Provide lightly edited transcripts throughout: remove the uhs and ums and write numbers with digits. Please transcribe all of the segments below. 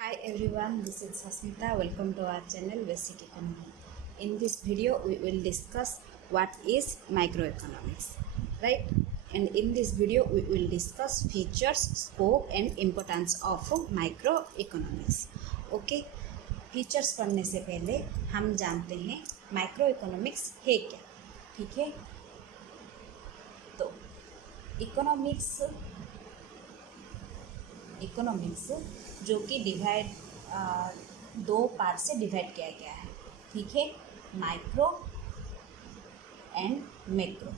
Hi everyone, this is Hasmita. Welcome to our channel Basic Economy. In this video, we will discuss what is microeconomics, right? And in this video, we will discuss features, scope, and importance of microeconomics. Okay? Features पढ़ने से पहले हम जानते हैं micro economics है क्या. ठीक है, तो इकोनॉमिक्स जो कि दो पार्ट से डिवाइड किया गया है. ठीक है, micro and macro.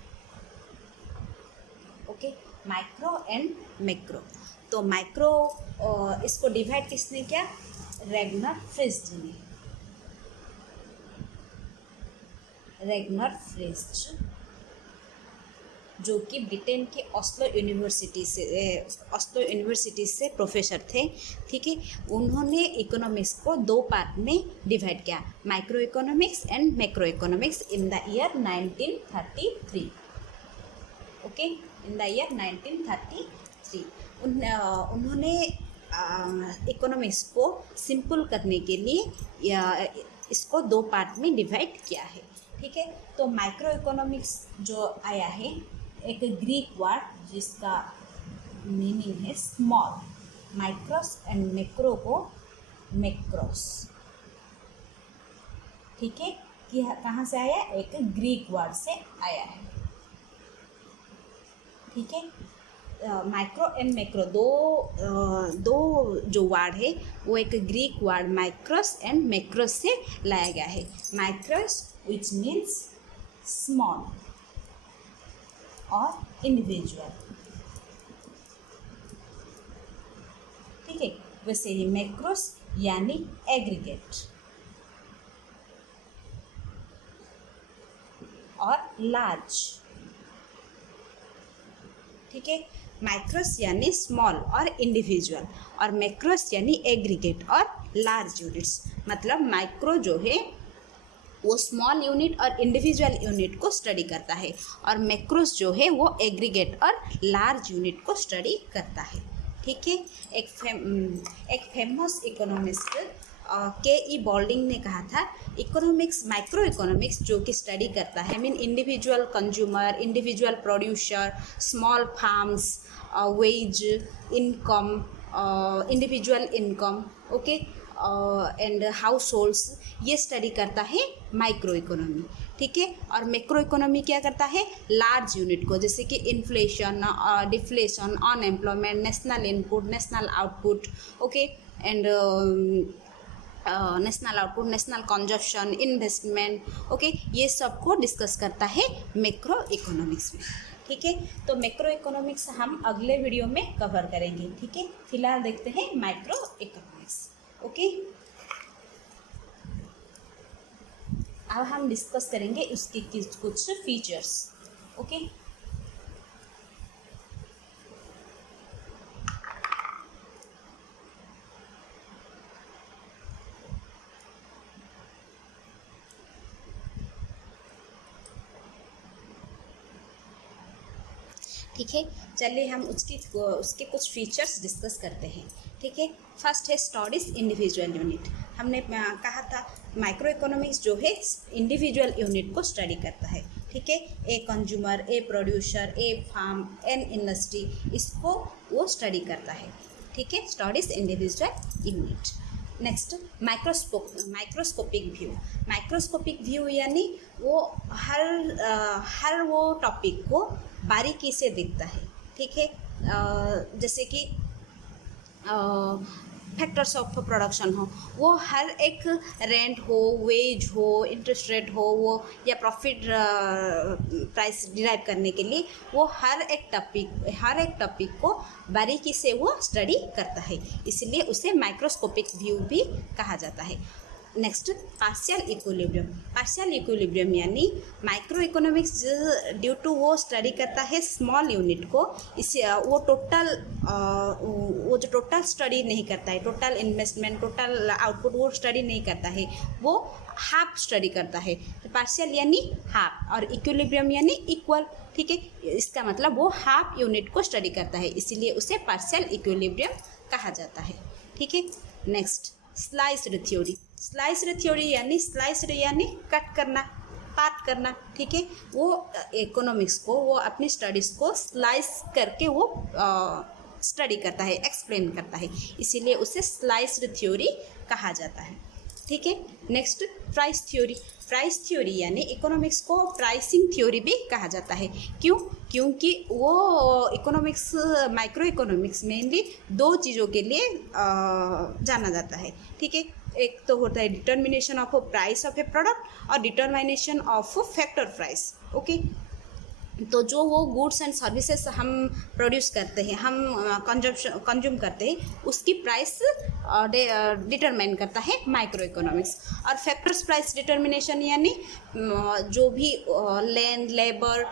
Okay, micro and macro. तो माइक्रो इसको डिवाइड किसने किया? रेगनर फ्रिज ने. रेगनर फ्रिज जो कि ब्रिटेन के ऑस्लो यूनिवर्सिटी से प्रोफेसर थे. ठीक है, उन्होंने इकोनॉमिक्स को दो पार्ट में डिवाइड किया, micro economics and macro economics, in the year 1933. Okay, in the year 1933 उन्होंने इकोनॉमिक्स को सिंपल करने के लिए इसको दो पार्ट में डिवाइड किया है. ठीक है, तो माइक्रो इकोनॉमिक्स जो आया है एक ग्रीक वर्ड जिसका मीनिंग है स्मॉल. माइक्रोस एंड मैक्रो को मैक्रोस. ठीक है, कि कहाँ से आया? एक ग्रीक वर्ड से आया है. ठीक है, माइक्रो एंड मैक्रो दो जो वर्ड है वो एक ग्रीक वर्ड माइक्रोस एंड मैक्रोस से लाया गया है. माइक्रोस विच मीन्स स्मॉल और इंडिविजुअल. ठीक है, वैसे ही मैक्रोस यानी एग्रीगेट और लार्ज. ठीक है, माइक्रोस यानी स्मॉल और इंडिविजुअल और मैक्रोस यानी एग्रीगेट और लार्ज यूनिट्स. मतलब माइक्रो जो है वो स्मॉल यूनिट और इंडिविजुअल यूनिट को स्टडी करता है और मैक्रोस जो है वो एग्रीगेट और लार्ज यूनिट को स्टडी करता है. ठीक है, एक फेमस इकोनॉमिस्ट के.ई. बॉल्डिंग ने कहा था इकोनॉमिक्स, माइक्रो इकोनॉमिक्स जो कि स्टडी करता है mean individual consumer, individual producer, small farms, wage income, individual income, okay, and households, ये स्टडी करता है माइक्रो इकोनॉमी. ठीक है, और मैक्रो इकोनॉमी क्या करता है? लार्ज यूनिट को, जैसे कि inflation, deflation, unemployment, national input, national output, okay, and national output, national consumption, investment, okay, ये सब को डिस्कस करता है मैक्रो इकोनॉमिक्स में. ठीक है, तो मैक्रो इकोनॉमिक्स हम अगले वीडियो में कवर करेंगे. ठीक है, फिलहाल देखते हैं माइक्रो इकोनॉमिक्स. ओके, अब हम डिस्कस करेंगे उसके कुछ फीचर्स. ओके, ठीक है, चलिए हम उसके कुछ फीचर्स डिस्कस करते हैं. ठीक है, फर्स्ट है स्टडीज इंडिविजुअल यूनिट. हमने कहा था माइक्रो इकोनॉमिक्स जो है इंडिविजुअल यूनिट को स्टडी करता है. ठीक है, a consumer, a producer, a farm, an industry, इसको वो स्टडी करता है. ठीक है, studies individual unit. Next microscopic view. Microscopic view यानी वो हर वो टॉपिक को बारीकी से देखता है. ठीक है, जैसे कि फैक्टर्स ऑफ प्रोडक्शन हो, वो हर एक रेंट हो, वेज हो, इंटरेस्ट रेट हो, वो या प्रॉफिट प्राइस डिराइव करने के लिए वो हर एक टॉपिक को बारीकी से वो स्टडी करता है, इसलिए उसे माइक्रोस्कोपिक व्यू भी कहा जाता है. Next partial equilibrium. Partial equilibrium यानी माइक्रो इकोनॉमिक्स ड्यू टू वो स्टडी करता है स्मॉल यूनिट को, इसे वो जो टोटल स्टडी नहीं करता है, टोटल इन्वेस्टमेंट, टोटल आउटपुट वो स्टडी नहीं करता है, वो हाफ स्टडी करता है. पार्शियल यानी हाफ और इक्विलिब्रियम यानी इक्वल. ठीक है, इसका मतलब वो हाफ यूनिट को स्टडी करता है, इसीलिए उसे पार्शियल इक्विलिब्रियम कहा जाता है. ठीक है, next sliced theory. Sliced theory यानी स्लाइस्ड यानी कट करना, पार्ट करना, ठीक है। वो इकोनॉमिक्स को, वो अपनी स्टडीज़ को स्लाइस करके वो स्टडी करता है, एक्सप्लेन करता है, इसीलिए उसे स्लाइस्ड थ्योरी कहा जाता है, ठीक है। Next price theory. Price theory यानी इकोनॉमिक्स को प्राइसिंग थ्योरी भी कहा जाता है। क्यों? क्योंकि वो इकोनॉमिक्स, माइक्रो इकोनॉमिक्स मेनली दो चीज़ों के लिए जाना जाता है, ठीक है। एक तो होता है determination of price of a product और determination of factor price, okay. तो जो वो गुड्स एंड सर्विसेज हम प्रोड्यूस करते हैं, हम कंज्यूम करते हैं, उसकी प्राइस डिटरमाइन करता है माइक्रो इकोनॉमिक्स। और फैक्टर्स प्राइस डिटर्मिनेशन यानी जो भी लैंड, लेबर,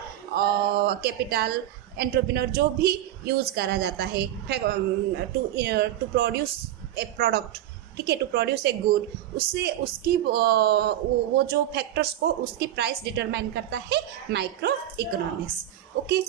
कैपिटल, एंटरप्रेन्योर जो भी यूज़ करा जाता है टू प्रोड्यूस ए प्रोडक्ट, ठीक है, टू प्रोड्यूस ए गुड, उससे उसकी वो जो फैक्टर्स को उसकी प्राइस डिटरमाइन करता है micro economics, okay.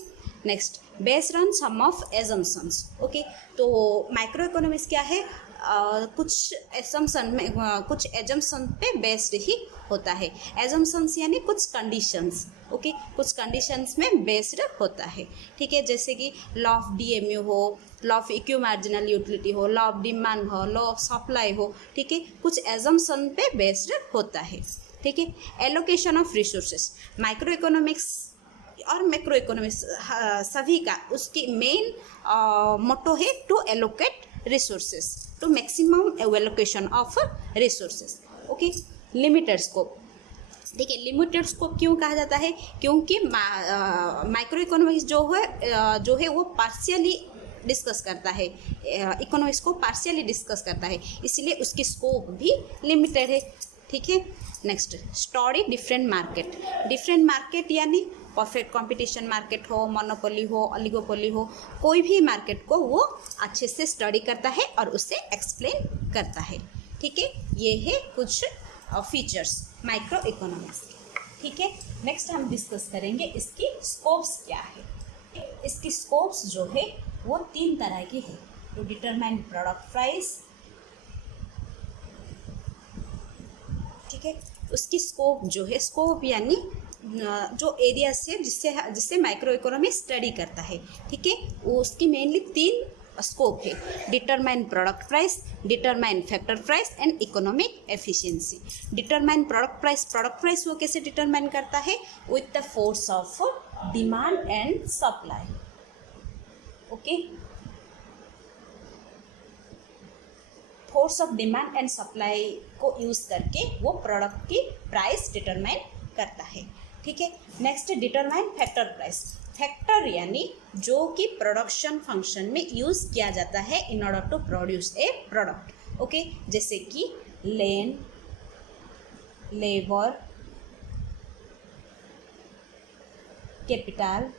Next based on some of assumptions, okay. तो माइक्रो इकोनॉमिक्स क्या है? कुछ एजम्पशन में, कुछ एजम्पशन पे बेस्ड ही होता है। एजम्पशंस यानी कुछ कंडीशंस, ओके, कुछ कंडीशंस में बेस्ड होता है, ठीक है। जैसे कि लॉ ऑफ डीएमयू हो, लॉ ऑफ इक्यू मार्जिनल यूटिलिटी हो, लॉ ऑफ डिमांड हो, लॉ ऑफ सप्लाई हो, ठीक है, कुछ एजम्पशन पे बेस्ड होता है, ठीक है। Allocation of resources, microeconomics और मैक्रो इकोनॉमिक्स सभी का उसकी मेन मोटो है to allocate resources, to maximum allocation of resources, okay. Limited scope, ठीक है। लिमिटेड स्कोप क्यों कहा जाता है? क्योंकि माइक्रो इकोनॉमिक्स जो है वो पार्शियली डिस्कस करता है, इकोनॉमिक्स को पार्शियली डिस्कस करता है, इसलिए उसकी स्कोप भी लिमिटेड है, ठीक है। Next study different market. Different market यानी परफेक्ट कंपटीशन मार्केट हो, मोनोपोली हो, ओलिगोपोली हो, कोई भी मार्केट को वो अच्छे से स्टडी करता है और उसे एक्सप्लेन करता है, ठीक है। ये है कुछ फीचर्स माइक्रो इकोनॉमिक्स के, ठीक है। नेक्स्ट हम डिस्कस करेंगे इसकी स्कोप्स क्या है। इसकी स्कोप्स जो है वो 3 तरह की है। टू डिटरमाइन प्रोडक्ट प्राइस, ठीक है। उसकी स्कोप जो है, स्कोप यानी जो एरिया से जिससे माइक्रो इकोनॉमी स्टडी करता है, ठीक है, वो उसकी मेनली 3 स्कोप है। Determine product price, determine factor price and economic efficiency. Determine product price वो कैसे डिटरमाइन करता है? With the force of demand and supply, okay. Force of demand and supply को यूज़ करके वो प्रोडक्ट की प्राइस डिटरमाइन करता है, ठीक है। Next determine factor price. Factor यानी जो कि प्रोडक्शन फंक्शन में यूज़ किया जाता है in order to produce a product, okay. जैसे कि land, labour, capital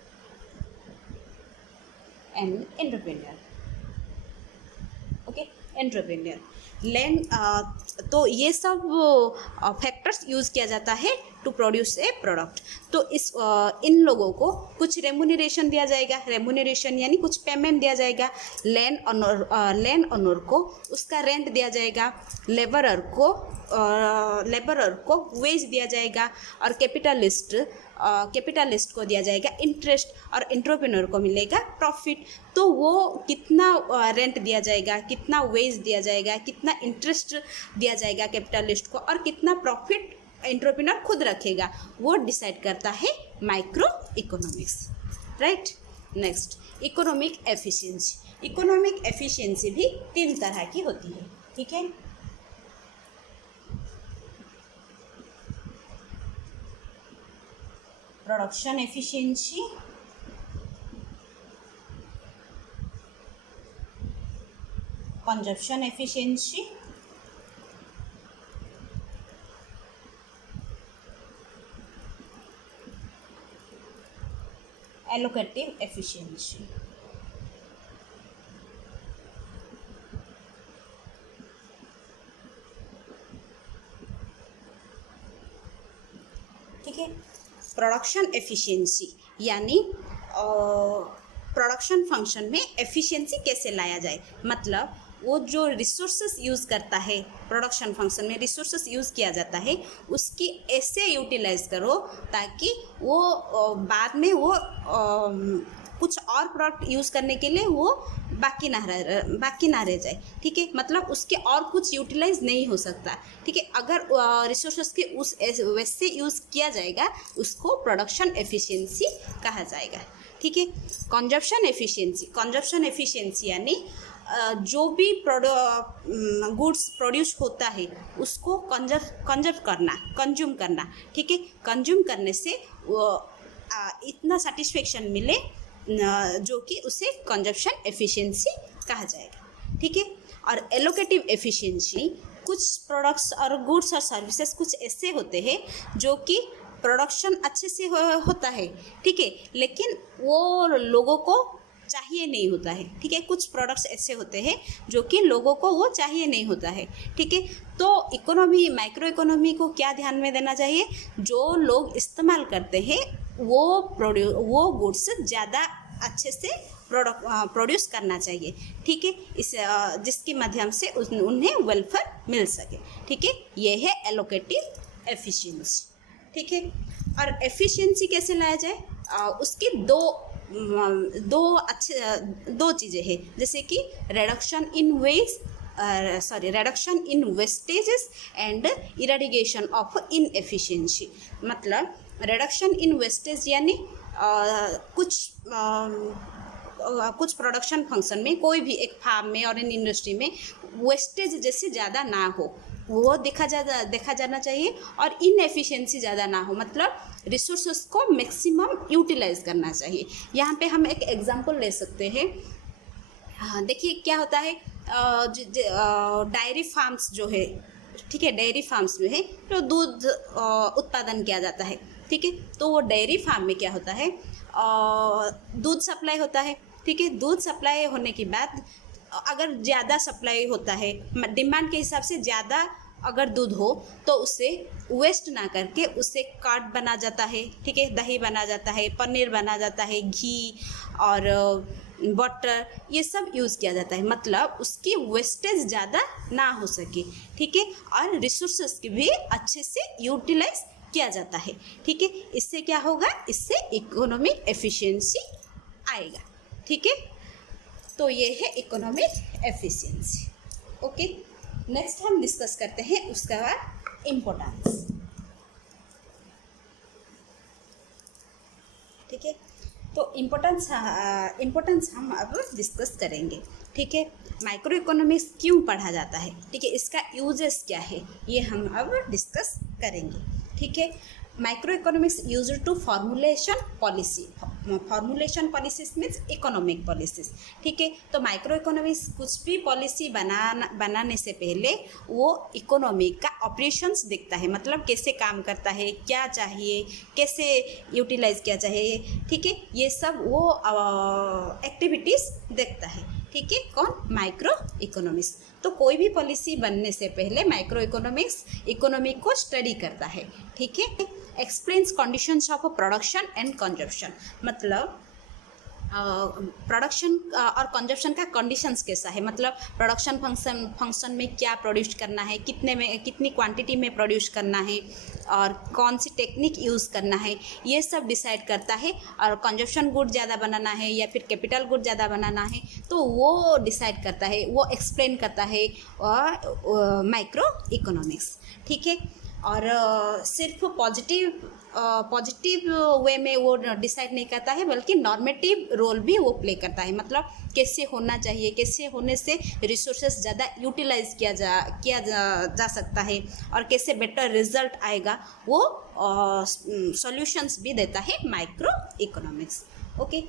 and entrepreneur, okay. Entrepreneur, land, तो ये सब फैक्टर्स यूज़ किया जाता है टू प्रोड्यूस ए प्रोडक्ट। तो इन लोगों को कुछ रेम्यूनरेशन दिया जाएगा। रेम्यूनरेशन यानी कुछ पेमेंट दिया जाएगा। लैंड ओनर को उसका रेंट दिया जाएगा, लेबरर को वेज दिया जाएगा, और कैपिटलिस्ट को दिया जाएगा इंटरेस्ट, और एंटरप्रेन्योर को मिलेगा प्रॉफिट। तो वो कितना रेंट दिया जाएगा, कितना वेज दिया जाएगा, कितना इंटरेस्ट दिया जाएगा कैपिटलिस्ट को, और कितना प्रॉफिट एंटरप्रेन्योर खुद रखेगा, वो डिसाइड करता है micro economics, right. Next economic efficiency. Economic efficiency भी 3 तरह की होती है, ठीक है। Production efficiency, consumption efficiency, allocative efficiency. ठीक है। प्रोडक्शन एफिशिएंसी यानी प्रोडक्शन फंक्शन में एफिशिएंसी कैसे लाया जाए, मतलब वो जो रिसोर्सेस यूज़ करता है, प्रोडक्शन फंक्शन में रिसोर्सेस यूज़ किया जाता है, उसकी ऐसे यूटिलाइज करो ताकि वो बाद में वो कुछ और प्रोडक्ट यूज़ करने के लिए वो बाकी ना रह जाए। ठीक है, मतलब उसके और कुछ यूटिलाइज नहीं हो सकता। ठीक है, अगर रिसोर्सेस के उस वैसे यूज़ किया जाएगा उसको प्रोडक्शन एफिशिएंसी कहा जाएगा। ठीक है, कंजप्शन एफिशिएंसी यानी जो भी गुड्स प्रोड्यूस होता है उसको कंज्यूम करना। ठीक है, कंज्यूम करने से इतना सेटिस्फेक्शन मिले जो कि उसे कंजप्शन एफिशिएंसी कहा जाएगा। ठीक है, और एलोकेटिव एफिशिएंसी, कुछ प्रोडक्ट्स और गुड्स और सर्विसेज कुछ ऐसे होते हैं जो कि प्रोडक्शन अच्छे से होता है। ठीक है, लेकिन वो लोगों को चाहिए नहीं होता है। ठीक है, कुछ प्रोडक्ट्स ऐसे होते हैं जो कि लोगों को वो चाहिए नहीं होता है। ठीक है, तो माइक्रो इकोनॉमी को क्या ध्यान में देना चाहिए, जो लोग इस्तेमाल करते हैं वो गुड्स ज़्यादा अच्छे से प्रोड्यूस करना चाहिए। ठीक है, जिसके माध्यम से उन्हें वेलफेयर मिल सके। ठीक है, ये है एलोकेटिव एफिशिएंसी। ठीक है, और एफिशिएंसी कैसे लाया जाए, उसकी दो चीज़ें हैं, जैसे कि reduction in vestiges and eradication of inefficiency. मतलब रिडक्शन इन वेस्टेज यानी कुछ प्रोडक्शन फंक्शन में, कोई भी एक फार्म में और इन इंडस्ट्री में वेस्टेज जैसे ज़्यादा ना हो, वो देखा जाना चाहिए, और इनएफिशिएंसी ज़्यादा ना हो, मतलब रिसोर्सेस को मैक्सिमम यूटिलाइज करना चाहिए। यहाँ पे हम एक एग्जांपल ले सकते हैं। देखिए क्या होता है, डायरी फार्म्स जो है, ठीक है, डेयरी फार्म्स में है तो दूध उत्पादन किया जाता है। ठीक है, तो वो डेयरी फार्म में क्या होता है, दूध सप्लाई होता है। ठीक है, दूध सप्लाई होने के बाद अगर ज़्यादा सप्लाई होता है, डिमांड के हिसाब से ज़्यादा अगर दूध हो तो उसे वेस्ट ना करके उसे कर्ड बना जाता है। ठीक है, दही बना जाता है, पनीर बना जाता है, घी और बटर, ये सब यूज़ किया जाता है, मतलब उसकी वेस्टेज ज़्यादा ना हो सके। ठीक है, और रिसोर्सेस की भी अच्छे से यूटिलाइज किया जाता है। ठीक है, इससे क्या होगा, इससे इकोनॉमिक एफिशिएंसी आएगा। ठीक है, तो ये है इकोनॉमिक एफिशिएंसी। ओके, नेक्स्ट हम डिस्कस करते हैं उसका बाद इम्पोर्टेंस। ठीक है, तो इम्पोर्टेंस हम अब डिस्कस करेंगे। ठीक है, माइक्रो इकोनॉमिक्स क्यों पढ़ा जाता है, ठीक है, इसका यूजेस क्या है, ये हम अब डिस्कस करेंगे। ठीक है, micro economics used to formulation policies means economic policies. ठीक है, तो माइक्रो इकोनॉमिक्स कुछ भी पॉलिसी बनाने से पहले वो इकोनॉमी का ऑपरेशंस देखता है, मतलब कैसे काम करता है, क्या चाहिए, कैसे यूटिलाइज किया चाहिए। ठीक है, ये सब वो एक्टिविटीज़ देखता है। ठीक है, कौन, माइक्रो इकोनॉमिक्स। तो कोई भी पॉलिसी बनने से पहले माइक्रो इकोनॉमिक्स इकोनॉमी को स्टडी करता है। ठीक है, explains conditions of production and consumption, मतलब प्रोडक्शन और कंजप्शन का कंडीशंस कैसा है, मतलब प्रोडक्शन फंक्शन में क्या प्रोड्यूस करना है, कितनी क्वांटिटी में प्रोड्यूस करना है और कौन सी टेक्निक यूज़ करना है, ये सब डिसाइड करता है। और कंजप्शन गुड ज़्यादा बनाना है या फिर कैपिटल गुड ज़्यादा बनाना है तो वो डिसाइड करता है, वो एक्सप्लेन करता है माइक्रो इकोनॉमिक्स। ठीक है, और सिर्फ पॉजिटिव वे में वो डिसाइड नहीं करता है, बल्कि नॉर्मेटिव रोल भी वो प्ले करता है, मतलब कैसे होना चाहिए, कैसे होने से रिसोर्सेस ज़्यादा यूटिलाइज किया जा सकता है और कैसे बेटर रिजल्ट आएगा, वो सॉल्यूशंस भी देता है micro economics. Okay,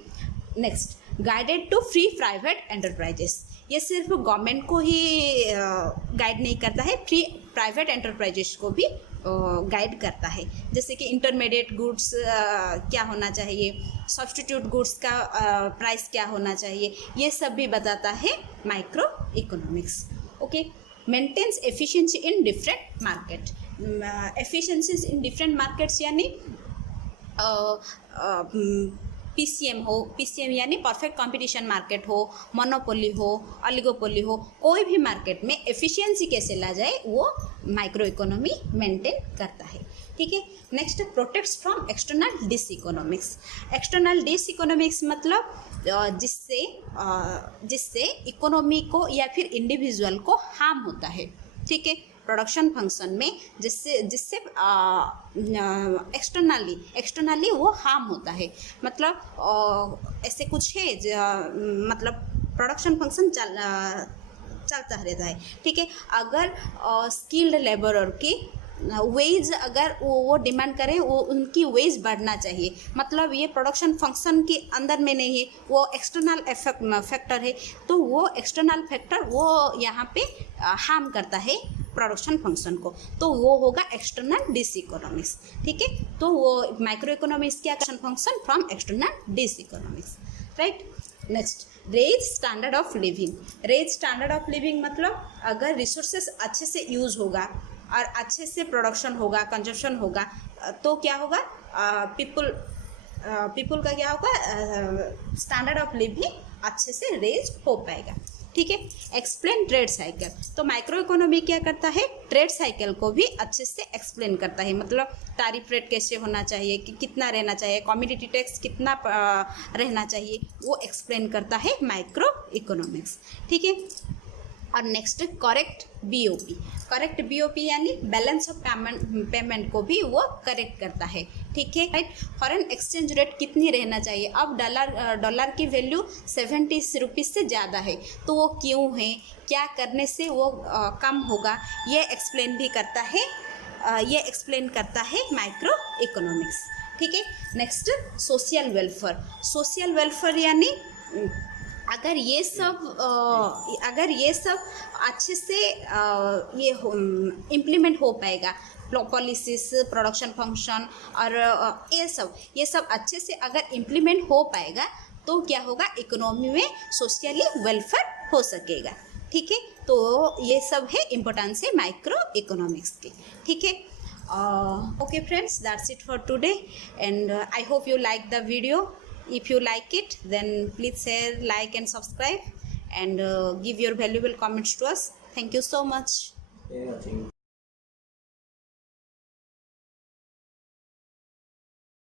next, guided to free private enterprises, ये सिर्फ गवर्नमेंट को ही गाइड नहीं करता है, फ्री प्राइवेट एंटरप्राइजेस को भी गाइड करता है, जैसे कि इंटरमीडिएट गुड्स क्या होना चाहिए, सब्स्टिट्यूट गुड्स का प्राइस क्या होना चाहिए, ये सब भी बताता है micro economics. Okay, maintains efficiency in different market, efficiencies in different markets यानी पीसीएम हो, पीसीएम यानी परफेक्ट कंपटीशन मार्केट हो, मोनोपोली हो, ऑलिगोपोली हो, कोई भी मार्केट में एफिशिएंसी कैसे ला जाए वो माइक्रो इकोनॉमी मेंटेन करता है। ठीक है। Next, protects from external diseconomics. External diseconomics मतलब जिससे इकोनॉमी को या फिर इंडिविजुअल को हार्म होता है। ठीक है। प्रोडक्शन फंक्शन में जिससे एक्सटर्नली वो हार्म होता है। मतलब ऐसे कुछ है मतलब प्रोडक्शन फंक्शन चलता रहता है। ठीक है। अगर स्किल्ड लेबरर की वेज अगर वो डिमांड करें, वो उनकी वेज बढ़ना चाहिए, मतलब ये प्रोडक्शन फंक्शन के अंदर में नहीं है, वो एक्सटर्नल फैक्टर है, तो वो एक्सटर्नल फैक्टर वो यहाँ पे हार्म करता है प्रोडक्शन फंक्शन को, तो वो होगा एक्सटर्नल डिसइकोनॉमिक्स। ठीक है। तो वो माइक्रो इकोनॉमिक्स क्या function from external diseconomics, right. Next, raise standard of living. Raise standard of living मतलब अगर रिसोर्सेस अच्छे से यूज होगा और अच्छे से प्रोडक्शन होगा, कंजप्शन होगा, तो क्या होगा, पीपल का क्या होगा, स्टैंडर्ड ऑफ लिविंग अच्छे से रेज हो पाएगा। ठीक है। Explain trade cycle. तो माइक्रो इकोनॉमी क्या करता है, ट्रेड साइकिल को भी अच्छे से एक्सप्लेन करता है, मतलब टैरिफ रेट कैसे होना चाहिए, कि कितना रहना चाहिए, कमोडिटी टैक्स कितना रहना चाहिए, वो एक्सप्लेन करता है माइक्रो इकोनॉमिक्स। ठीक है। और next, correct BOP. Correct BOP यानी बैलेंस ऑफ पेमेंट को भी वो करेक्ट करता है। ठीक है, राइट। फॉरेन एक्सचेंज रेट कितनी रहना चाहिए, अब डॉलर की वैल्यू 70 रुपीज़ से ज़्यादा है, तो वो क्यों है, क्या करने से वो कम होगा, ये एक्सप्लेन भी करता है, माइक्रो इकोनॉमिक्स। ठीक है। Next, social welfare. Social welfare यानी अगर ये सब अच्छे से ये इम्प्लीमेंट हो पाएगा, पॉलिसीज, प्रोडक्शन फंक्शन और ये सब अच्छे से अगर इम्प्लीमेंट हो पाएगा, तो क्या होगा, इकोनॉमी में सोशली वेलफेयर हो सकेगा। ठीक है। तो ये सब है इम्पोर्टेंस है माइक्रो इकोनॉमिक्स की। ठीक है। Okay friends, that's it for today, and I hope you like the video. If you like it, then please share, like and subscribe, and give your valuable comments to us. Thank you so much.